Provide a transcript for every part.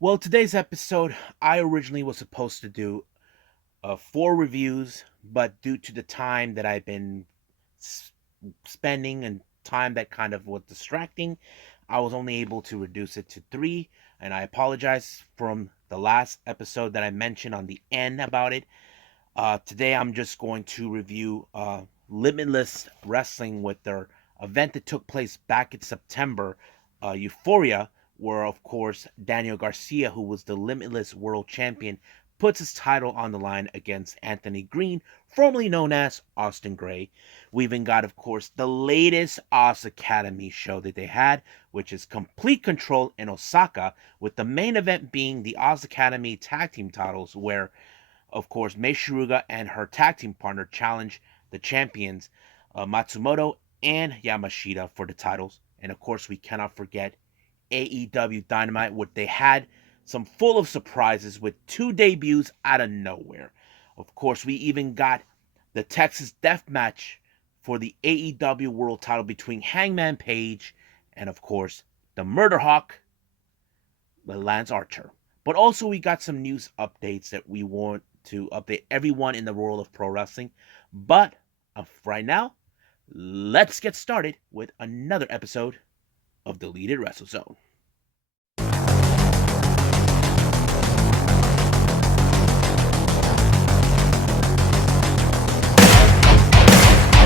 Well, today's episode, I originally was supposed to do four reviews, but due to the time that I've been s- spending and time that kind of was distracting, I was only able to reduce it to three. And I apologize from the last episode that I mentioned on the end about it. Today, I'm just going to review Limitless Wrestling with their event that took place back in September, Euphoria, where, of course, Daniel Garcia, who was the Limitless World Champion, puts his title on the line against Anthony Greene, formerly known as Austin Gray. We even got, of course, the latest Oz Academy show that they had, which is Complete Control in Osaka, with the main event being the Oz Academy tag team titles, where of course, Mei Shiruga and her tag team partner challenge the champions Matsumoto and Yamashita for the titles. And of course, we cannot forget AEW Dynamite, where they had some full of surprises with two debuts out of nowhere. Of course, we even got the Texas Death Match for the AEW World title between Hangman Page and, of course, the Murder Hawk, Lance Archer. But also, we got some news updates that we want to update everyone in the world of pro wrestling. But right now, let's get started with another episode of Deleted Wrestle Zone.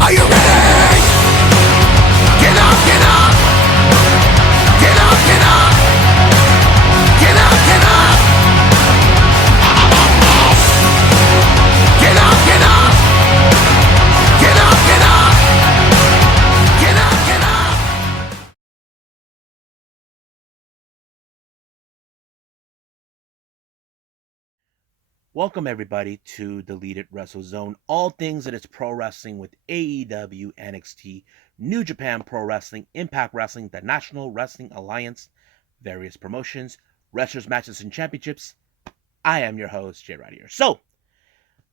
Are you ready? Get up, get up! Get up, get up! Get up, get up! Get up, get up! Get up, get up! Get up, get up! Welcome, everybody, to Deleted Wrestle Zone. All things that is pro wrestling with AEW, NXT, New Japan Pro Wrestling, Impact Wrestling, the National Wrestling Alliance, various promotions, wrestlers, matches, and championships. I am your host, Jay Right here. So,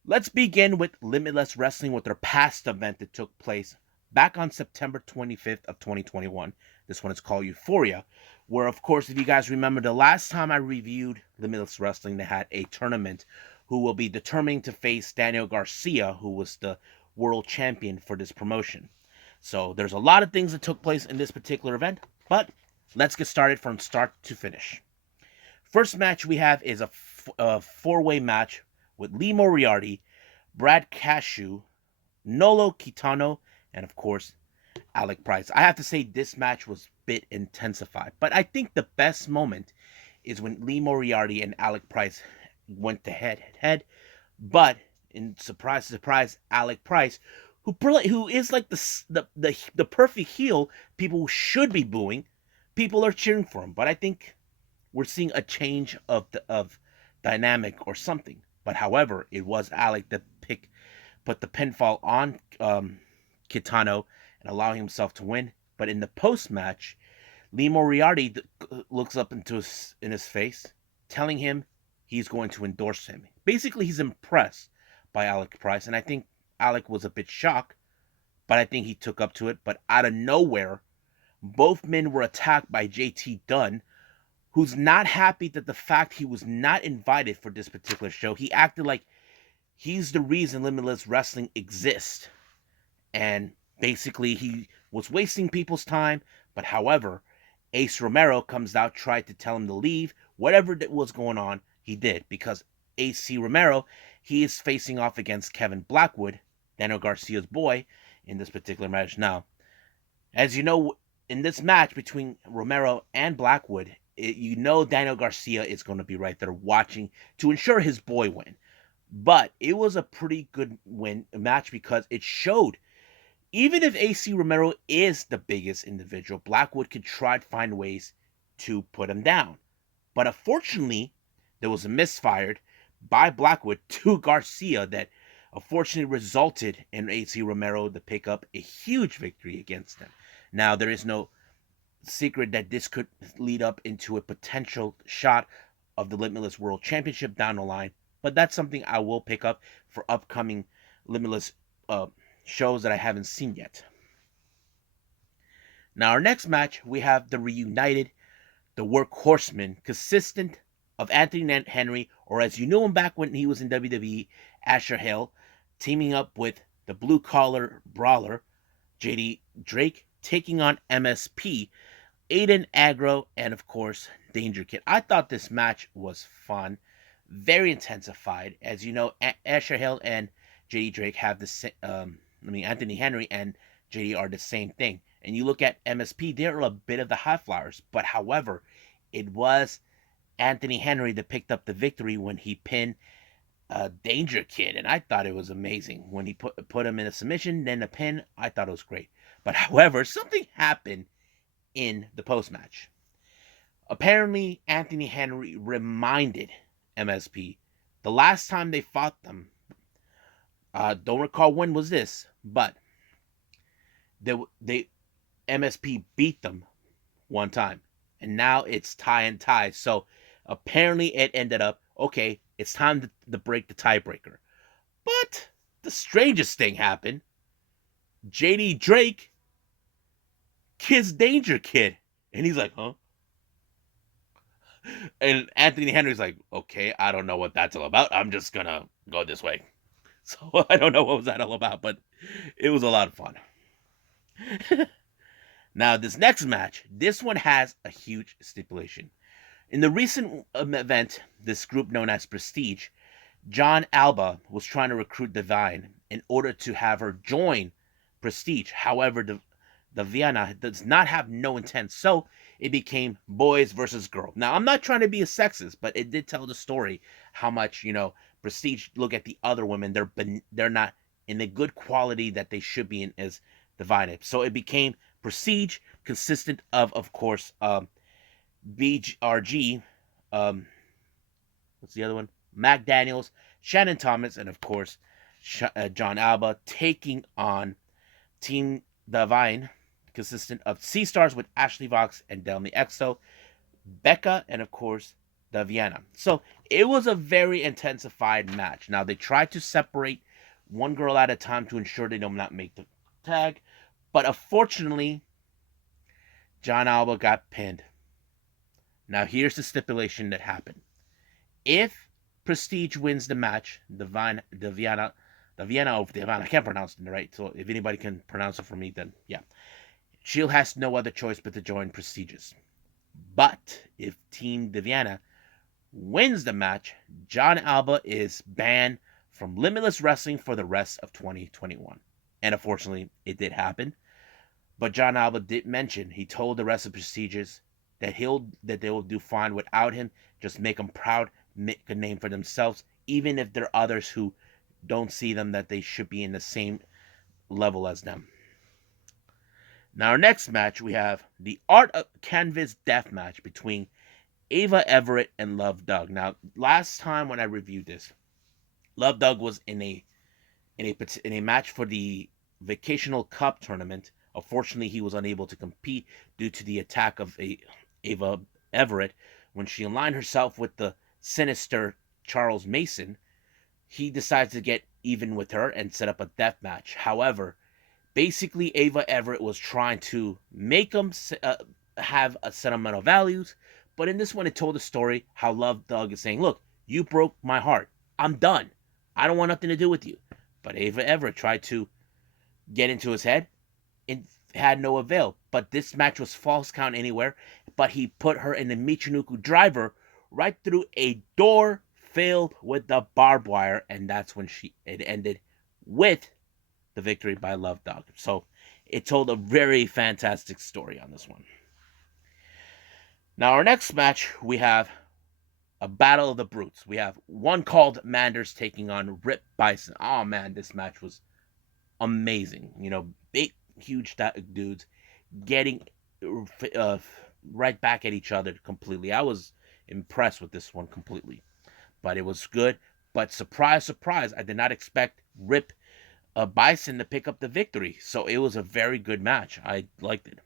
let's begin with Limitless Wrestling with their past event that took place back on September 25th of 2021. This one is called Euphoria, where, of course, if you guys remember, the last time I reviewed Limitless Wrestling, they had a tournament who will be determining to face Daniel Garcia, who was the world champion for this promotion. So there's a lot of things that took place in this particular event, but let's get started from start to finish. First match we have is a four-way match with Lee Moriarty, Brad Cashew, Nolo Kitano, and of course Alec Price. I have to say this match was a bit intensified, but I think the best moment is when Lee Moriarty and Alec Price went to head. But in surprise, Alec Price, who is like the perfect heel, people should be booing. People are cheering for him, but I think we're seeing a change of dynamic or something. But however, it was Alec that put the pinfall on Kitano and allowing himself to win. But in the post match, Lee Moriarty looks up in his face, telling him he's going to endorse him. Basically, he's impressed by Alec Price, and I think Alec was a bit shocked, but I think he took up to it. But out of nowhere, both men were attacked by JT Dunn, who's not happy that the fact he was not invited for this particular show. He acted like he's the reason Limitless Wrestling exists. And basically, he was wasting people's time. But however, Ace Romero comes out, tried to tell him to leave. Whatever that was going on, he did. Because AC Romero, he is facing off against Kevin Blackwood, Daniel Garcia's boy, in this particular match. Now, as you know, in this match between Romero and Blackwood, you know Daniel Garcia is going to be right there watching to ensure his boy win. But it was a pretty good match because it showed even if AC Romero is the biggest individual, Blackwood could try to find ways to put him down. But unfortunately, there was a misfired by Blackwood to Garcia that unfortunately resulted in AC Romero to pick up a huge victory against him. Now, there is no secret that this could lead up into a potential shot of the Limitless World Championship down the line, but that's something I will pick up for upcoming Limitless shows that I haven't seen yet. Now, our next match, we have the reunited, the workhorsemen, consistent of Anthony Henry, or as you knew him back when he was in WWE, Asher Hill, teaming up with the blue collar brawler JD Drake, taking on MSP, Aiden Agro, and of course Danger Kid. I thought this match was fun, very intensified. As you know, Asher Hill and JD Drake have Anthony Henry and JD are the same thing. And you look at MSP, they're a bit of the high flyers, but however, it was Anthony Henry that picked up the victory when he pinned Danger Kid, and I thought it was amazing when he put him in a submission, then a pin. I thought it was great. But however, something happened in the post match. Apparently, Anthony Henry reminded MSP the last time they fought them. Don't recall when was this, but they MSP beat them one time, and now it's tie and tie. So apparently, it ended up okay. It's time to break the tiebreaker. But the strangest thing happened. JD Drake kissed Danger Kid, and he's like, huh? And Anthony Henry's like, okay, I don't know what that's all about. I'm just gonna go this way. So I don't know what was that all about, but it was a lot of fun. Now, this next match, this one has a huge stipulation. In the recent event, this group known as Prestige, John Alba was trying to recruit Divine in order to have her join Prestige. However, Diana does not have no intent, so it became boys versus girls. Now, I'm not trying to be a sexist, but it did tell the story how much, Prestige look at the other women. They're not in the good quality that they should be in as Divine. So it became Prestige, consistent of course, BRG, what's the other one? Mac Daniels, Shannon Thomas, and of course, John Alba taking on Team Divine, consistent of C-Stars with Ashley Vox and Delmy Exo, Becca, and of course, Daviana. So it was a very intensified match. Now, they tried to separate one girl at a time to ensure they do not make the tag, but unfortunately, John Alba got pinned. Now, here's the stipulation that happened. If Prestige wins the match, Daviana, I can't pronounce it right, so if anybody can pronounce it for me, then yeah. She has no other choice but to join Prestigious. But if Team Daviana wins the match, John Alba is banned from Limitless Wrestling for the rest of 2021. And unfortunately, it did happen. But John Alba did mention, he told the rest of Prestigious that they will do fine without him. Just make them proud, make a name for themselves, even if there are others who don't see them that they should be in the same level as them. Now, our next match, we have the Art of Canvas Death match between Ava Everett and Love Doug. Now, last time when I reviewed this, Love Doug was in a match for the Vocational Cup tournament. Unfortunately, he was unable to compete due to the attack of Ava Everett when she aligned herself with the sinister Charles Mason. He decides to get even with her and set up a death match. However, basically, Ava Everett was trying to make him have a sentimental values, but in this one, it told the story how Love Doug is saying, look, you broke my heart. I'm done. I don't want nothing to do with you. But Ava Everett tried to get into his head and had no avail. But this match was false count anywhere, but he put her in the Michinoku driver right through a door filled with the barbed wire, and that's when it ended with the victory by Love Doug. So it told a very fantastic story on this one. Now, our next match, we have a Battle of the Brutes. We have one called Manders taking on Rip Bison. Oh, man, this match was amazing. Big, huge dudes getting right back at each other completely. I was impressed with this one completely. But it was good. But surprise, surprise, I did not expect Rip Bison to pick up the victory. So it was a very good match. I liked it.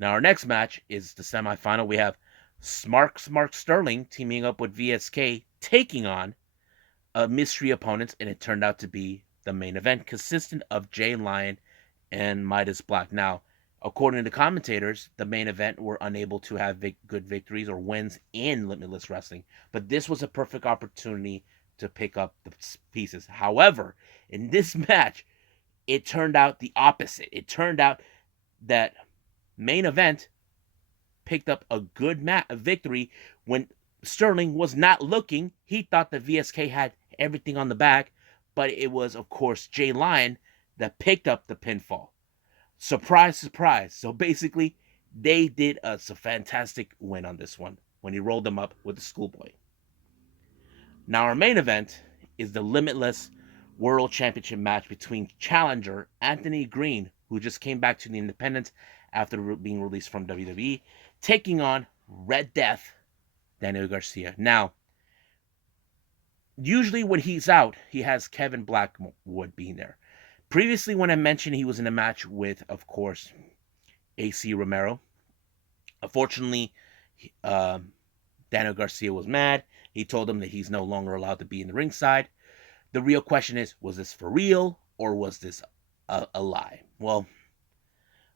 Now, our next match is the semifinal. We have Smart Sterling teaming up with VSK, taking on mystery opponents, and it turned out to be the main event, consistent of Jay Lyon and Midas Black. Now, According to commentators, the main event were unable to have good victories or wins in Limitless Wrestling, but this was a perfect opportunity to pick up the pieces. However, in this match, it turned out the opposite. It turned out that main event picked up a good a victory when Sterling was not looking. He thought the VSK had everything on the back, but it was, of course, Jay Lyon that picked up the pinfall. Surprise, surprise. So basically, they did a fantastic win on this one when he rolled them up with the schoolboy. Now, our main event is the Limitless World Championship match between challenger Anthony Greene, who just came back to the Independents after being released from WWE, taking on Red Death, Daniel Garcia. Now, usually when he's out, he has Kevin Blackwood being there. Previously, when I mentioned he was in a match with, of course, AC Romero, unfortunately, Daniel Garcia was mad. He told him that he's no longer allowed to be in the ringside. The real question is, was this for real or was this a lie? Well,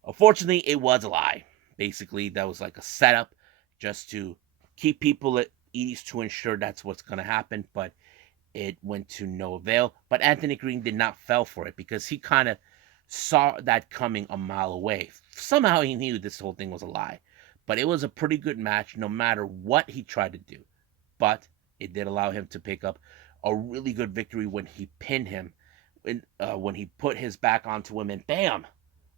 unfortunately, it was a lie. Basically, that was like a setup just to keep people at ease to ensure that's what's going to happen, but it went to no avail. But Anthony Greene did not fall for it because he kind of saw that coming a mile away. Somehow he knew this whole thing was a lie. But it was a pretty good match no matter what he tried to do. But it did allow him to pick up a really good victory when he pinned him. When he put his back onto him and bam!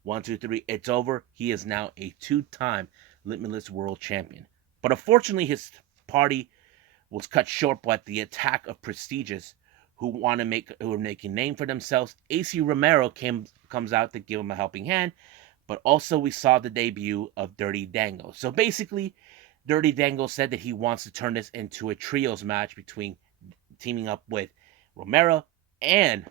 1, 2, 3, it's over. He is now a 2-time Limitless World Champion. But unfortunately, his party was cut short by the attack of prestigious who are making a name for themselves. AC Romero comes out to give him a helping hand, but also we saw the debut of Dirty Dango. So basically, Dirty Dango said that he wants to turn this into a trios match between teaming up with Romero and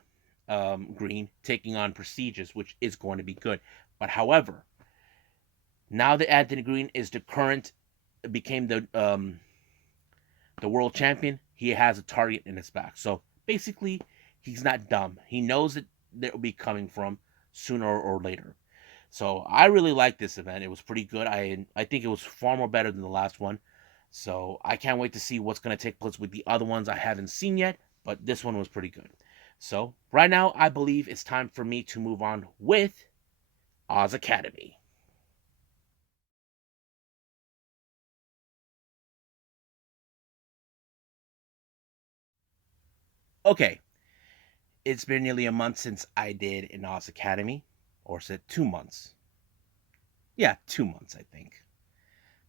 Greene taking on prestigious, which is going to be good. But however, now that Anthony Greene is became the world champion, he has a target in his back. So basically, he's not dumb. He knows that they'll be coming from sooner or later. So I really like this event. It was pretty good. I think it was far more better than the last one. So I can't wait to see what's going to take place with the other ones I haven't seen yet. But this one was pretty good. So right now, I believe it's time for me to move on with Oz Academy. Okay, it's been nearly a month since I did an Oz Academy, or is it 2 months? Yeah, 2 months, I think.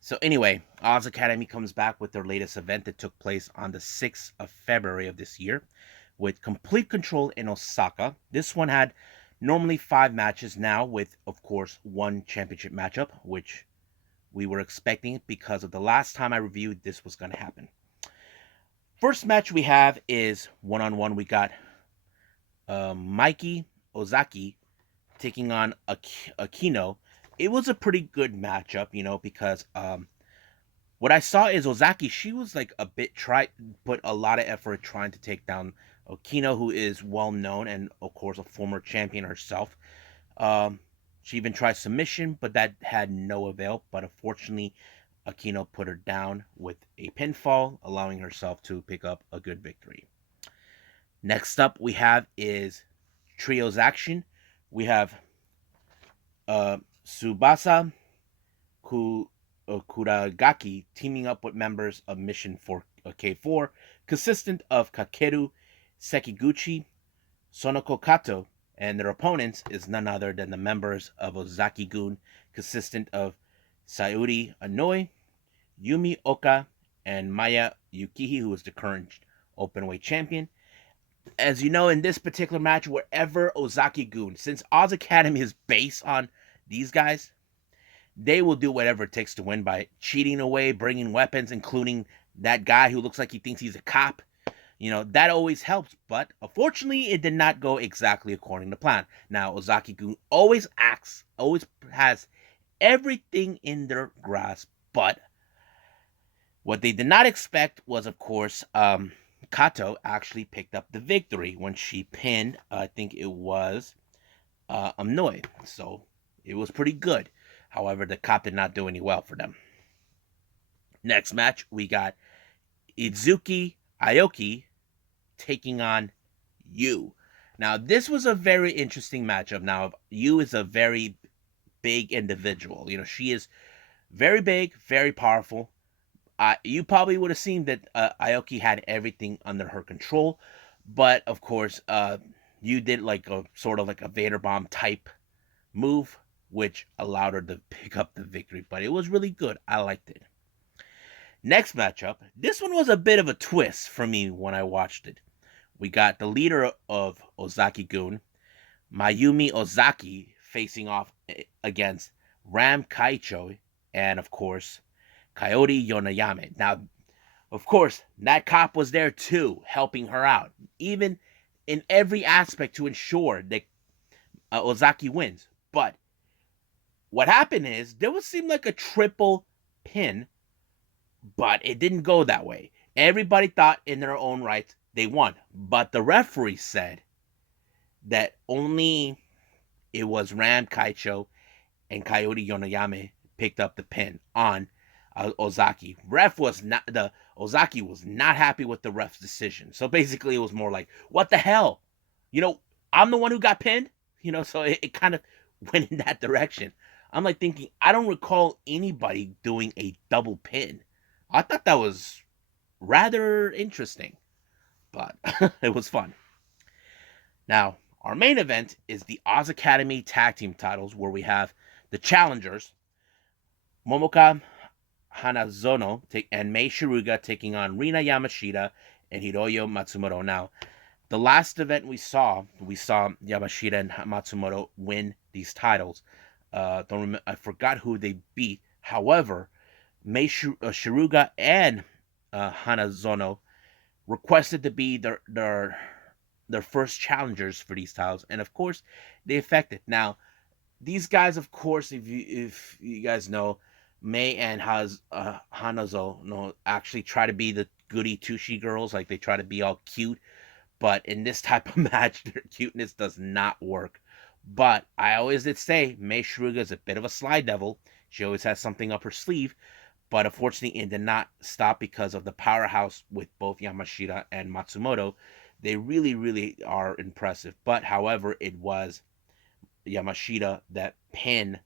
So anyway, Oz Academy comes back with their latest event that took place on the 6th of February of this year with Complete Control in Osaka. This one had normally 5 matches now with, of course, 1 championship matchup, which we were expecting because of the last time I reviewed this was going to happen. First match we have is one-on-one. We got Mikey Ozaki taking on Aquino. It was a pretty good matchup, because what I saw is Ozaki, she was like a bit put a lot of effort trying to take down Aquino, who is well known and of course a former champion herself. She even tried submission, but that had no avail. But unfortunately, Aquino put her down with a pinfall, allowing herself to pick up a good victory. Next up we have is Trios Action. We have Tsubasa Kuragaki teaming up with members of Mission K4, consistent of Kakeru Sekiguchi, Sonoko Kato, and their opponents is none other than the members of Ozaki-gun, consistent of Sayuri Anoi, Yumi Oka, and Maya Yukihi, who is the current openweight champion. As you know, in this particular match, wherever Ozaki-gun, since Oz Academy is based on these guys, they will do whatever it takes to win by cheating away, bringing weapons, including that guy who looks like he thinks he's a cop. That always helps, but unfortunately, it did not go exactly according to plan. Now, Ozaki-gun always has everything in their grasp, but what they did not expect was, of course, Kato actually picked up the victory when she pinned, I think it was, Amnoi. So It was pretty good. However, the cop did not do any well for them. Next match, we got Izuki Aoki taking on Yu. Now, this was a very interesting matchup. Now, Yu is a very big individual. She is very big, very powerful. You probably would have seen that Aoki had everything under her control, but of course, you did like a sort of like a Vader bomb type move, which allowed her to pick up the victory. But it was really good. I liked it. Next matchup, this one was a bit of a twist for me when I watched it. We got the leader of Ozaki-gun, Mayumi Ozaki, facing off against Ram Kaicho and, of course, Coyote Yonayame. Now, of course, that cop was there too, helping her out, even in every aspect to ensure that Ozaki wins. But what happened is there would seem like a triple pin, but it didn't go that way. Everybody thought in their own right they won, but the referee said that only it was Ram Kaicho and Coyote Yonayame picked up the pin on Ozaki. Ozaki was not happy with the ref's decision. So basically, it was more like, "What the hell? I'm the one who got pinned." So it kind of went in that direction. I'm like thinking, I don't recall anybody doing a double pin. I thought that was rather interesting, but it was fun. Now, our main event is the Oz Academy Tag Team titles, where we have the challengers, Momoka Hanazono and Mei Shiruga taking on Rina Yamashita and Hiroyo Matsumoto. Now, the last event we saw Yamashita and Matsumoto win these titles. I forgot who they beat. However, Mei Shiruga and Hanazono requested to be their first challengers for these titles, and of course, they effected. Now, these guys, of course, if you guys know, Mei and Hanazo actually try to be the goody two-shoe girls, like they try to be all cute, but in this type of match, their cuteness does not work. But I always did say Mei Shiruga is a bit of a sly devil. She always has something up her sleeve, but unfortunately, it did not stop because of the powerhouse with both Yamashita and Matsumoto. They really, really are impressive. But however, it was Yamashita that pinned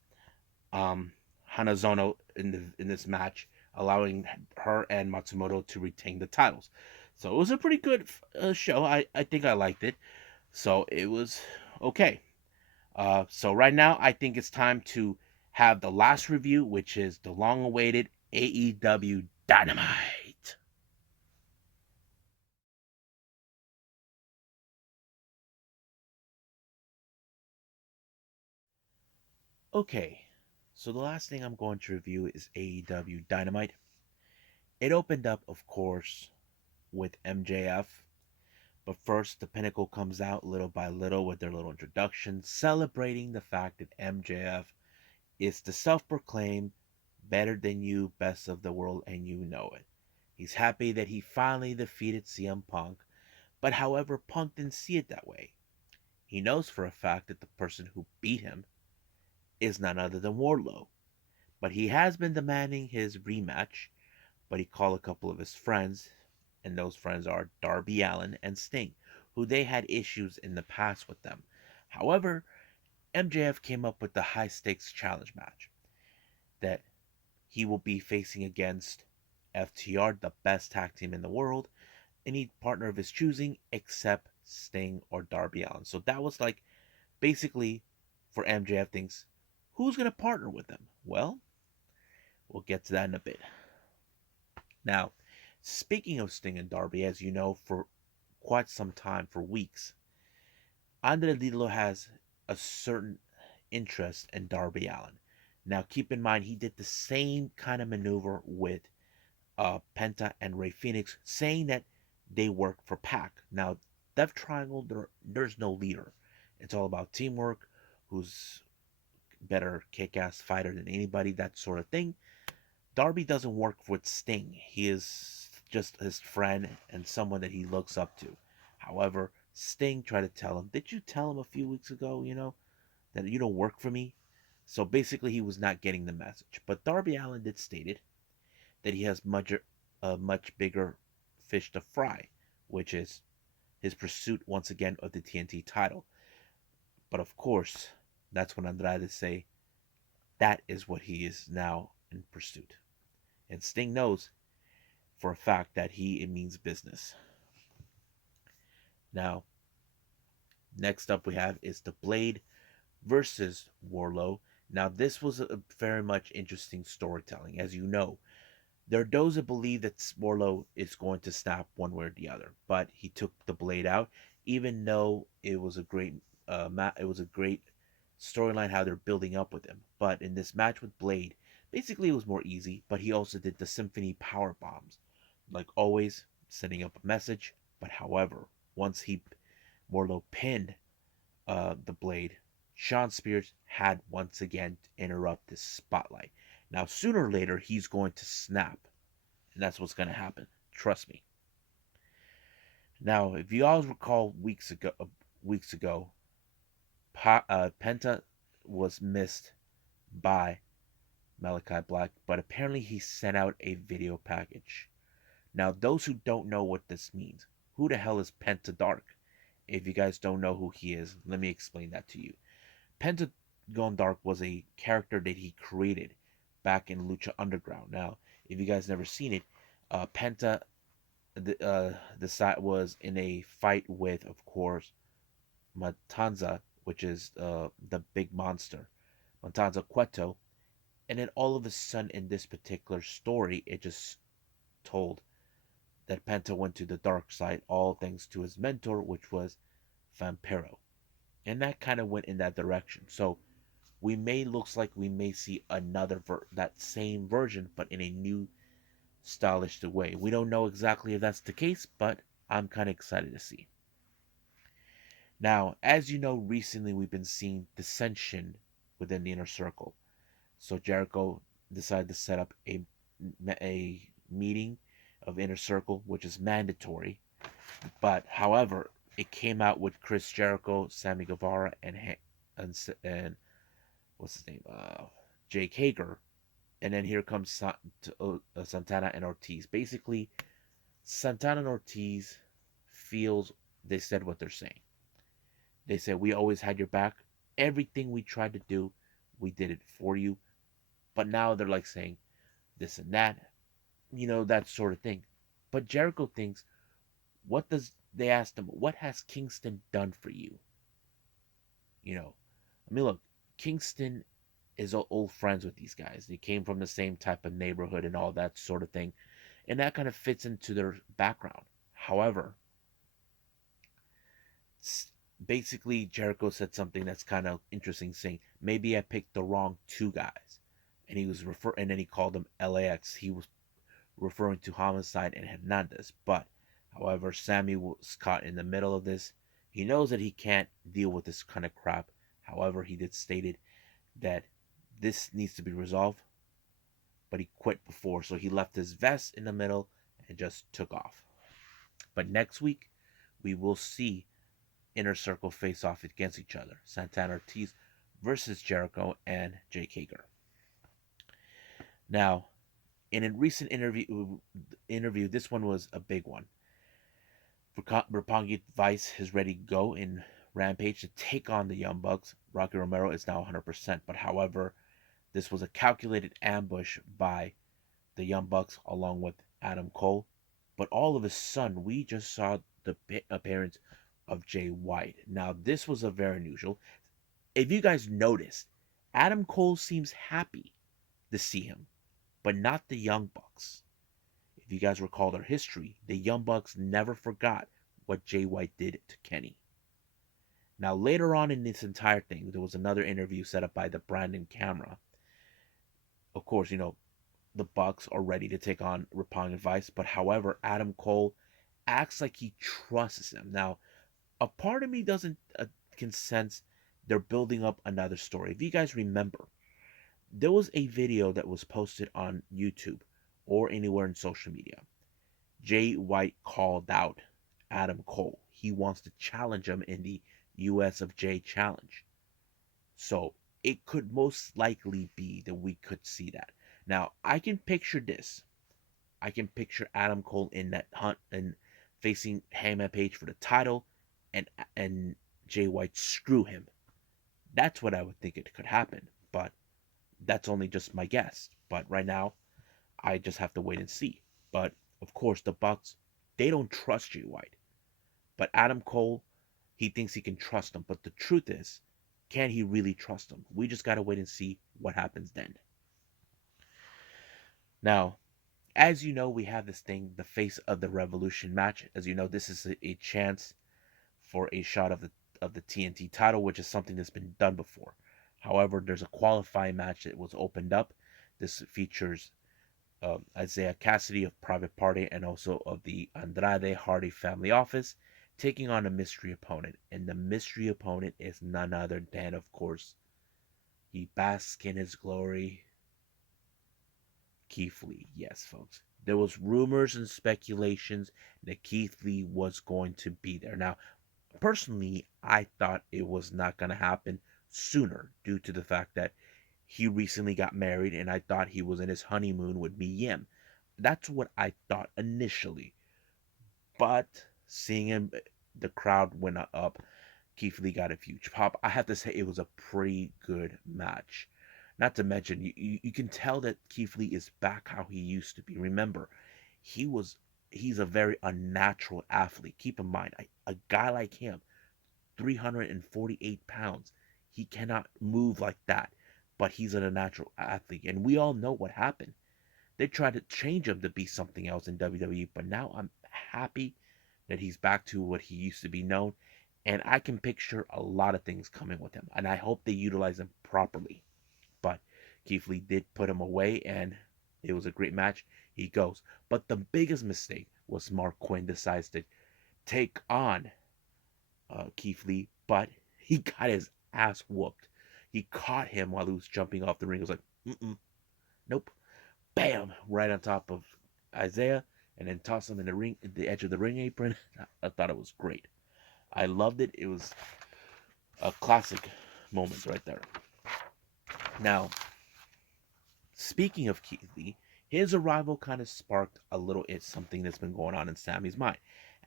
Hanazono in this match, allowing her and Matsumoto to retain the titles. So it was a pretty good show. I think I liked it. So it was okay. So right now, I think it's time to have the last review, which is the long-awaited AEW Dynamite. Okay, so the last thing I'm going to review is AEW Dynamite. It opened up, of course, with MJF. But first, the Pinnacle comes out little by little with their little introduction, celebrating the fact that MJF is the self-proclaimed better than you, best of the world, and you know it. He's happy that he finally defeated CM Punk, but however, Punk didn't see it that way. He knows for a fact that the person who beat him is none other than Wardlow. But he has been demanding his rematch, but he called a couple of his friends, and those friends are Darby Allin and Sting, who they had issues in the past with them. However, MJF came up with the high stakes challenge match that he will be facing against FTR, the best tag team in the world, any partner of his choosing except Sting or Darby Allin. So that was like basically for MJF thinks, who's going to partner with them? Well, we'll get to that in a bit. Now, speaking of Sting and Darby, as you know, for quite some time, for weeks, Andre Lilo has a certain interest in Darby Allin. Now, keep in mind, he did the same kind of maneuver with Penta and Rey Fenix, saying that they work for Pac. Now, Death Triangle, there's no leader. It's all about teamwork, who's better kick-ass fighter than anybody, that sort of thing. Darby doesn't work with Sting. He is just his friend and someone that he looks up to. However, Sting tried to tell him, did you tell him a few weeks ago, that you don't work for me? So basically, he was not getting the message. But Darby Allin did stated that he has a much bigger fish to fry, which is his pursuit once again of the TNT title. But of course, that's when Andrade say that is what he is now in pursuit. And Sting knows for a fact that it means business. Now, next up we have is the Blade versus Warlow. Now, this was a very much interesting storytelling. As you know, there are those that believe that Warlow is going to snap one way or the other, but he took the Blade out, even though it was a great storyline how they're building up with him. But in this match with Blade, basically it was more easy. But he also did the Symphony power bombs, like always, sending up a message. But however, once he Warlow pinned the Blade, Sean Spears had once again to interrupt this spotlight. Now, sooner or later, he's going to snap, and that's what's going to happen. Trust me. Now, if you all recall weeks ago, Penta was missed by Malachi Black, but apparently he sent out a video package. Now, those who don't know what this means, who the hell is Penta Dark? If you guys don't know who he is, let me explain that to you. Pentagon Dark was a character that he created back in Lucha Underground. Now, if you guys never seen it, Penta the side was in a fight with, of course, Matanza, which is the big monster, Matanza Cueto, and then all of a sudden in this particular story, it just told that Penta went to the dark side, all thanks to his mentor, which was Vampiro, and that kind of went in that direction. So looks like we may see another that same version, but in a new stylish way. We don't know exactly if that's the case, but I'm kind of excited to see. Now, as you know, recently we've been seeing dissension within the inner circle. So Jericho decided to set up a meeting of inner circle, which is mandatory. But however, it came out with Chris Jericho, Sammy Guevara, and what's his name, Jake Hager, and then here comes Santana and Ortiz. Basically, Santana and Ortiz feels they said what they're saying. They said we always had your back. Everything we tried to do, we did it for you. But now they're like saying this and that, that sort of thing. But Jericho thinks, they asked him, what has Kingston done for you? Look, Kingston is old friends with these guys. They came from the same type of neighborhood and all that sort of thing. And that kind of fits into their background. However, basically Jericho said something that's kind of interesting, saying, maybe I picked the wrong two guys. And and then he called them LAX. He was referring to Homicide and Hernandez. But however, Sammy was caught in the middle of this. He knows that he can't deal with this kind of crap. However, he did stated that this needs to be resolved, but he quit before, so he left his vest in the middle and just took off. But next week, we will see Inner Circle face off against each other. Santana Ortiz versus Jericho and Jake Hager. Now, in a recent interview, this one was a big one. Roppongi Vice is ready to go in Rampage to take on the Young Bucks. Rocky Romero is now 100%, but however, this was a calculated ambush by the Young Bucks along with Adam Cole. But all of a sudden, we just saw the appearance of Jay White. Now, this was a very unusual. If you guys noticed, Adam Cole seems happy to see him, but not the Young Bucks. If you guys recall their history, the Young Bucks never forgot what Jay White did to Kenny. Now, later on in this entire thing, there was another interview set up by the Brandon Camera. Of course, the Bucks are ready to take on Roppongi Vice, but however, Adam Cole acts like he trusts him. Now, a part of me doesn't can sense they're building up another story. If you guys remember, there was a video that was posted on YouTube or anywhere in social media. Jay White called out Adam Cole. He wants to challenge him in the US of J challenge. So it could most likely be that we could see that. Now, I can picture this. I can picture Adam Cole in that hunt and facing Hangman Page for the title, and and Jay White screw him. That's what I would think it could happen, but that's only just my guess. But right now, I just have to wait and see. But of course, the Bucks, they don't trust Jay White. But Adam Cole, he thinks he can trust him. But the truth is, can he really trust him? We just gotta wait and see what happens then. Now, as you know, we have this thing, the Face of the Revolution match. As you know, this is a chance for a shot of the TNT title, which is something that's been done before. However, there's a qualifying match that was opened up. This features Isaiah Cassidy of Private Party and also of the Andrade Hardy family office taking on a mystery opponent. And the mystery opponent is none other than, of course, he basks in his glory, Keith Lee. Yes, folks. There was rumors and speculations that Keith Lee was going to be there. Now, personally, I thought it was not going to happen sooner due to the fact that he recently got married and I thought he was in his honeymoon with Mia Yim. That's what I thought initially. But seeing him, the crowd went up. Keith Lee got a huge pop. I have to say it was a pretty good match. Not to mention, you can tell that Keith Lee is back how he used to be. Remember, he was he's a very unnatural athlete. Keep in mind, a guy like him, 348 pounds, he cannot move like that. But he's an unnatural athlete, and we all know what happened. They tried to change him to be something else in WWE, but now I'm happy that he's back to what he used to be known, and I can picture a lot of things coming with him, and I hope they utilize him properly. But Keith Lee did put him away, and it was a great match. He goes. But the biggest mistake was Mark Quinn decides to take on Keith Lee, but he got his ass whooped. He caught him while he was jumping off the ring. He was like, nope. Bam! Right on top of Isaiah, and then toss him in the ring, at the edge of the ring apron. I thought it was great. I loved it. It was a classic moment right there. Now, speaking of Keith Lee, his arrival kind of sparked a little it's something that's been going on in Sammy's mind.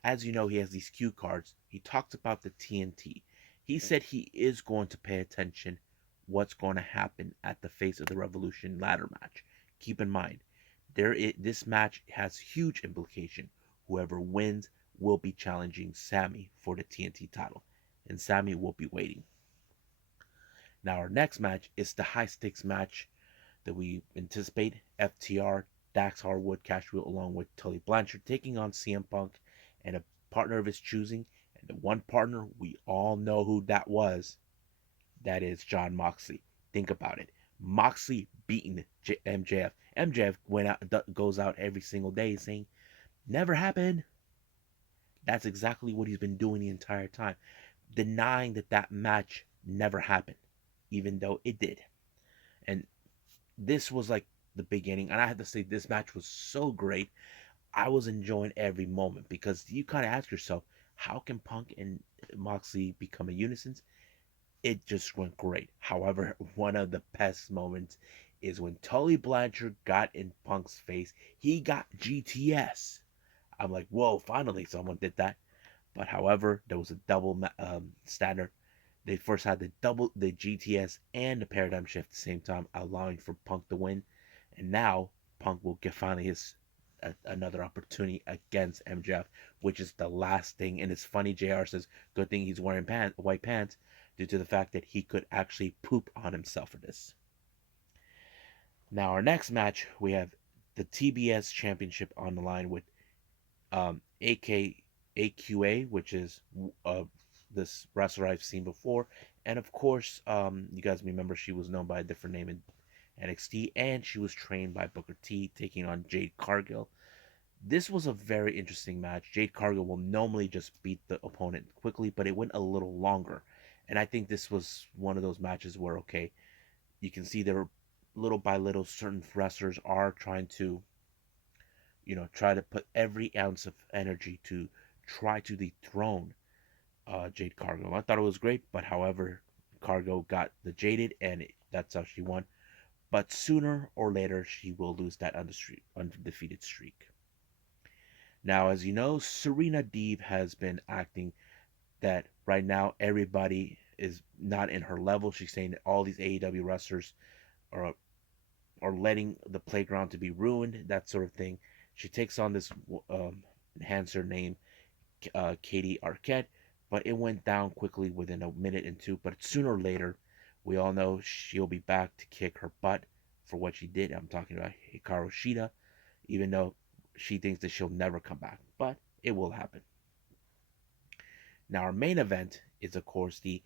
As you know, he has these cue cards. He talks about the TNT. He said he is going to pay attention what's going to happen at the Face of the Revolution ladder match. Keep in mind, this match has huge implication. Whoever wins will be challenging Sammy for the TNT title, and Sammy will be waiting. Now, our next match is the high stakes match that we anticipate. FTR, Dax Harwood, Cash Wheel, along with Tully Blanchard, taking on CM Punk and a partner of his choosing. And the one partner, we all know who that was. That is Jon Moxley. Think about it. Moxley beating MJF. MJF goes out every single day saying, never happened. That's exactly what he's been doing the entire time. Denying that that match never happened, even though it did. And this was like the beginning. And I have to say, this match was so great. I was enjoying every moment because you kind of ask yourself, how can Punk and Moxley become a unison? It just went great. However, one of the best moments is when Tully Blanchard got in Punk's face. He got GTS. I'm like, whoa, finally someone did that. But however, there was a double standard. They first had the GTS and the paradigm shift at the same time, allowing for Punk to win. And now Punk will get finally his another opportunity against MJF, which is the last thing. And it's funny, JR says, good thing he's wearing white pants due to the fact that he could actually poop on himself for this. Now, our next match, we have the TBS Championship on the line with AQA, which is this wrestler I've seen before. And of course, you guys remember she was known by a different name in NXT, and she was trained by Booker T, taking on Jade Cargill. This was a very interesting match. Jade Cargill will normally just beat the opponent quickly, but it went a little longer. And I think this was one of those matches where, okay, you can see there little by little certain wrestlers are trying to, try to put every ounce of energy to try to dethrone Jade Cargill. I thought it was great, but however, Cargo got the jaded, and that's how she won. But sooner or later, she will lose that undefeated streak. Now, as you know, Serena Deeb has been acting that right now everybody is not in her level. She's saying that all these AEW wrestlers are letting the playground to be ruined, that sort of thing. She takes on this enhancer named Katie Arquette, but it went down quickly within a minute and two. But sooner or later, we all know she'll be back to kick her butt for what she did. I'm talking about Hikaru Shida, even though she thinks that she'll never come back, but it will happen. Now, our main event is, of course, the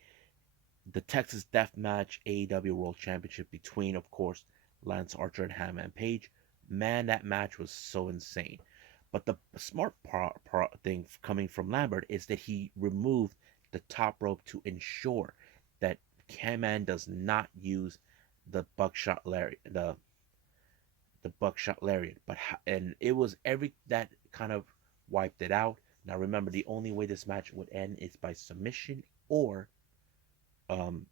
Texas Deathmatch AEW World Championship between, of course, Lance Archer and Hangman Page. Man, that match was so insane. But the smart thing coming from Lambert is that he removed the top rope to ensure that Hangman does not use the buckshot lariat, the buckshot lariat. And it was every that kind of wiped it out. Now remember, the only way this match would end is by submission or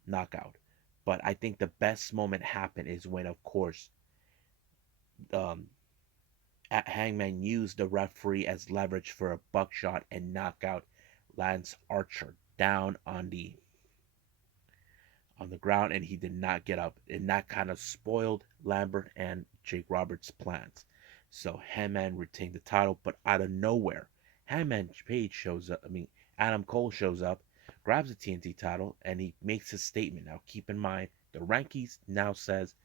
knockout. But I think the best moment happened is when, of course, um, Hangman used the referee as leverage for a buckshot and knock out Lance Archer down on the ground, and he did not get up, and that kind of spoiled Lambert and Jake Roberts' plans. So Hangman retained the title, but out of nowhere, Hangman Page shows up. I mean, Adam Cole shows up, grabs the TNT title, and he makes his statement. Now, keep in mind, the rankings now says,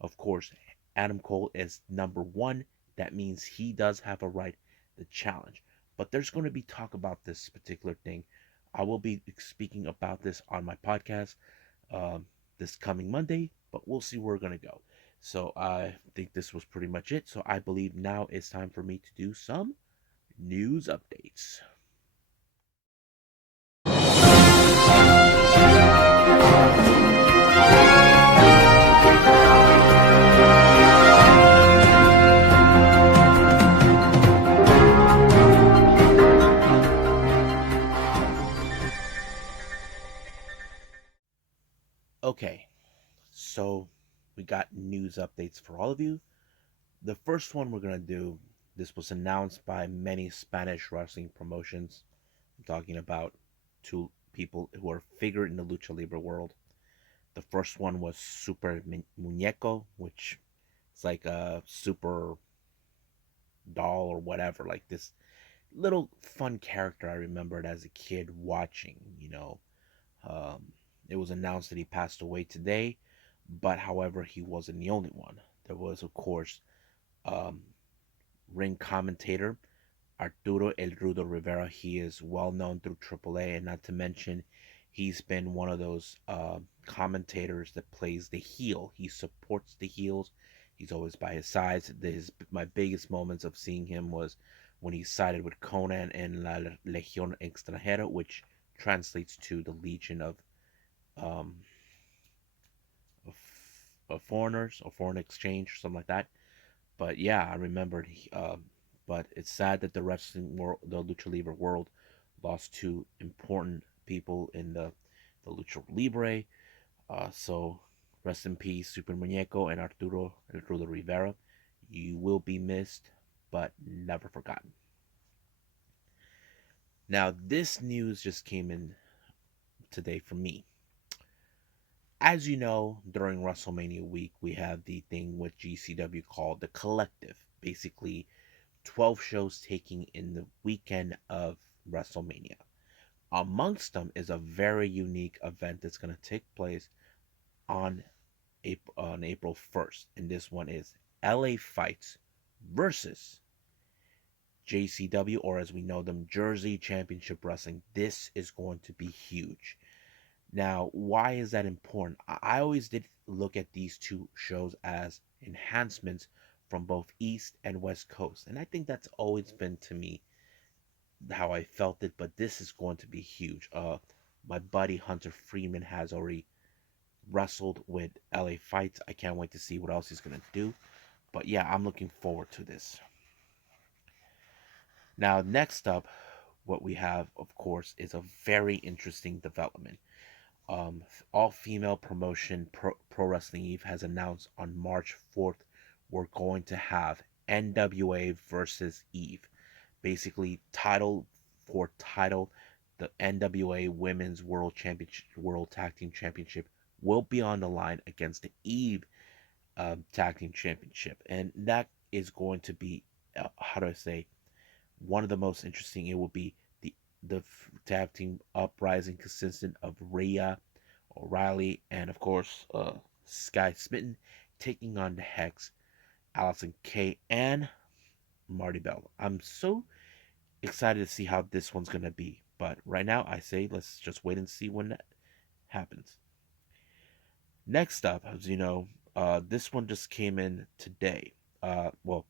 of course, Adam Cole is number one. That means he does have a right to challenge. But there's going to be talk about this particular thing. I will be speaking about this on my podcast this coming Monday, but we'll see where we're going to go. So I think this was pretty much it. So I believe now it's time for me to do some news updates. Okay, so we got news updates for all of you. The first one we're going to do, this was announced by many Spanish wrestling promotions. I'm talking about two people who are figured in the lucha libre world. The first one was Super Muñeco, which is like a super doll or whatever, like this little fun character I remembered as a kid watching. Um, it was announced that he passed away today, but however, he wasn't the only one. There was, of course, um, ring commentator Arturo El Rudo Rivera. He is well known through AAA, and not to mention, he's been one of those commentators that plays the heel. He supports the heels. He's always by his side. My biggest moments of seeing him was when he sided with Conan in La Legión Extranjera, which translates to the Legion um, of, of foreigners or foreign exchange or something like that. But yeah, I remembered. But it's sad that the wrestling world, the lucha libre world, lost two important people in the lucha libre. So rest in peace, Super Muñeco and Arturo El Rudo Rivera. You will be missed, but never forgotten. Now, this news just came in today from me. As you know, during WrestleMania week, we have the thing with GCW called the Collective. Basically, 12 shows taking in the weekend of WrestleMania. Amongst them is a very unique event that's going to take place on April 1st. And this one is LA Fights versus JCW, or as we know them, Jersey Championship Wrestling. This is going to be huge. Now, why is that important? I always did look at these two shows as enhancements from both East and West Coast. And I think that's always been to me how I felt it, but this is going to be huge. My buddy Hunter Freeman has already wrestled with LA Fights. I can't wait to see what else he's going to do. But yeah, I'm looking forward to this. Now, next up, what we have, of course, is a very interesting development. All female promotion Pro Wrestling Eve has announced on March 4th we're going to have NWA versus Eve. Basically, title for title, the NWA Women's World Championship, World Tag Team Championship will be on the line against the Eve Tag Team Championship, and that is going to be, how do I say, one of the most interesting. It will be the tag team uprising consistent of Rhea, O'Reilly, and of course Sky Smitten taking on the Hex, Allison Kay, and Marty Bell. I'm so excited to see how this one's gonna be, but right now I say let's just wait and see when that happens. Next up, as you know, this one just came in today. Well,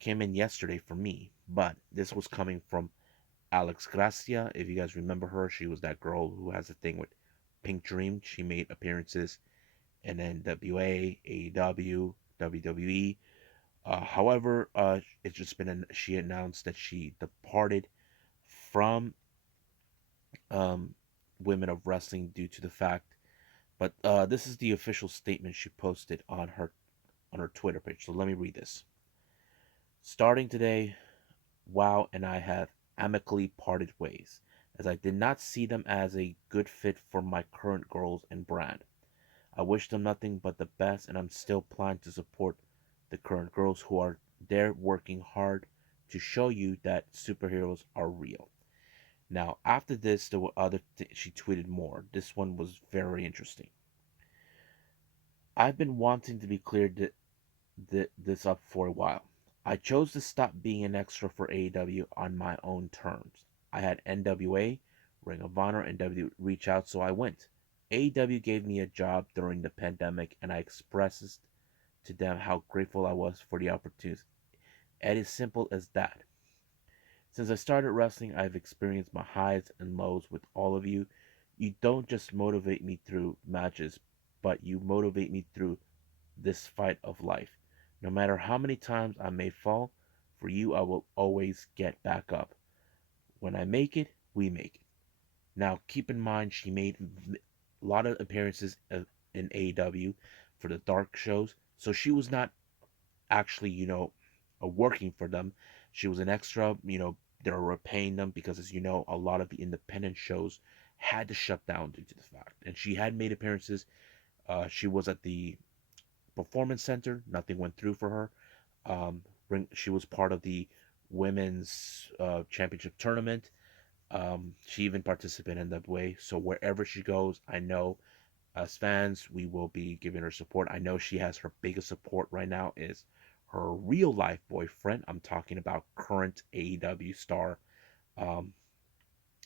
came in yesterday for me, but this was coming from Alex Gracia. If you guys remember her, she was that girl who has a thing with Pink Dream. She made appearances in NWA, AEW, WWE. However, it's just been she announced that she departed from um, Women of Wrestling due to the fact. But this is the official statement she posted on her Twitter page. So let me read this. Starting today, Wow and I have amicably parted ways, as I did not see them as a good fit for my current goals and brand. I wish them nothing but the best, and I'm still planning to support the current girls who are there working hard to show you that superheroes are real. Now, after this, there were she tweeted more. This one was very interesting. I've been wanting to be clear this up for a while. I chose to stop being an extra for AEW on my own terms. I had NWA, Ring of Honor, and W reach out, so I went. AEW gave me a job during the pandemic, and I expressed to them how grateful I was for the opportunity. It is simple as that. Since I started wrestling, I've experienced my highs and lows with all of you. You don't just motivate me through matches, but you motivate me through this fight of life. No matter how many times I may fall, for you I will always get back up. When I make it, we make it. Now, keep in mind, she made a lot of appearances in AEW for the dark shows, so she was not actually, working for them. She was an extra, they were paying them because, as you know, a lot of the independent shows had to shut down due to the fact. And she had made appearances. She was at the Performance Center. Nothing went through for her. She was part of the women's championship tournament. She even participated in that way. So wherever she goes, I know as fans, we will be giving her support. I know she has her biggest support right now is her real life boyfriend. I'm talking about current AEW star um,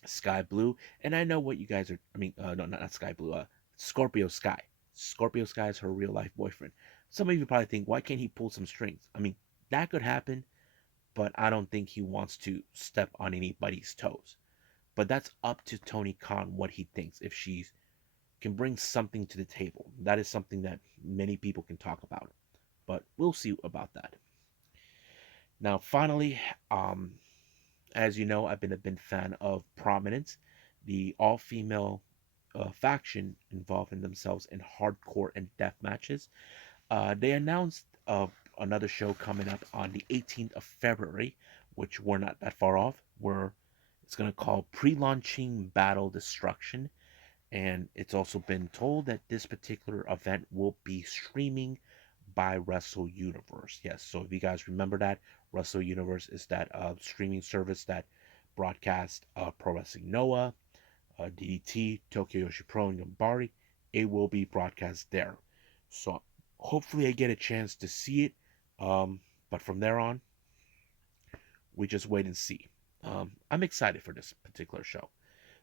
Sky Blue. And I know what you guys are. I mean, no, not Sky Blue. Scorpio Sky. Scorpio Sky is her real life boyfriend. Some of you probably think, why can't he pull some strings? I mean, that could happen, but I don't think he wants to step on anybody's toes. But that's up to Tony Khan what he thinks. If she can bring something to the table, that is something that many people can talk about. But we'll see about that. Now, finally, as you know, I've been a big fan of Prominence, the all-female faction involving themselves in hardcore and death matches. They announced another show coming up on the 18th of February, which we're not that far off. It's going to call Pre-Launching Battle Destruction, and it's also been told that this particular event will be streaming by Wrestle Universe. Yes, so if you guys remember that, Wrestle Universe is that streaming service that broadcasts Pro Wrestling Noah, DDT, Tokyo Yoshi Pro, and Yambari. It will be broadcast there. So hopefully I get a chance to see it. But from there on, we just wait and see. I'm excited for this particular show.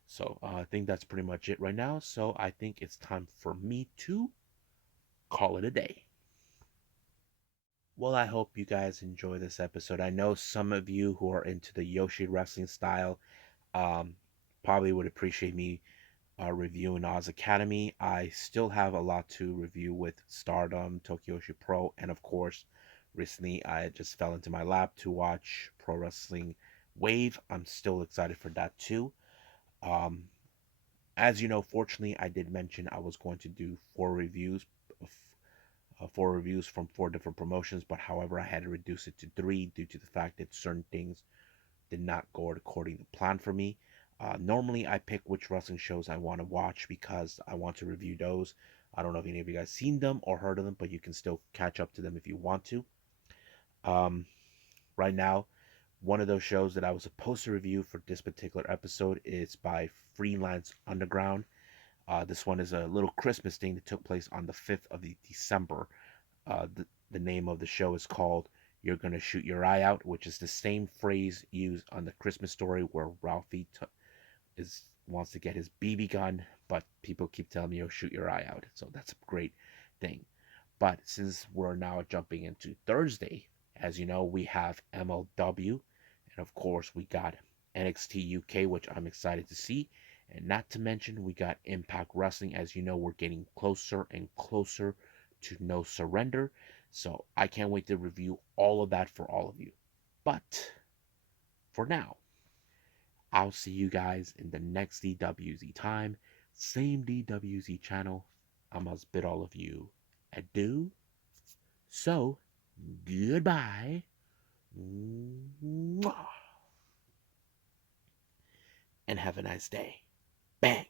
So I think that's pretty much it right now. So I think it's time for me to call it a day. Well, I hope you guys enjoy this episode. I know some of you who are into the Yoshi wrestling style um, probably would appreciate me reviewing Oz Academy. I still have a lot to review with Stardom, Tokyo Yoshi Pro, and of course, recently I just fell into my lap to watch Pro Wrestling Wave. I'm still excited for that too. Um, As you know, fortunately, I did mention I was going to do four reviews from four different promotions, but however, I had to reduce it to three due to the fact that certain things did not go according to plan for me. Normally, I pick which wrestling shows I want to watch because I want to review those. I don't know if any of you guys seen them or heard of them, but you can still catch up to them if you want to. Um, right now, one of those shows that I was supposed to review for this particular episode is by Freelance Underground. This one is a little Christmas thing that took place on the 5th of December. The name of the show is called You're Gonna Shoot Your Eye Out, which is the same phrase used on the Christmas Story where Ralphie wants to get his BB gun, but people keep telling me, "Oh, shoot your eye out." So that's a great thing. But since we're now jumping into Thursday, as you know, we have MLW, and of course we got NXT UK, which I'm excited to see. And not to mention, we got Impact Wrestling. As you know, we're getting closer and closer to No Surrender. So I can't wait to review all of that for all of you. But for now, I'll see you guys in the next DWZ time. Same DWZ channel. I must bid all of you adieu. So, goodbye. And have a nice day. Bang.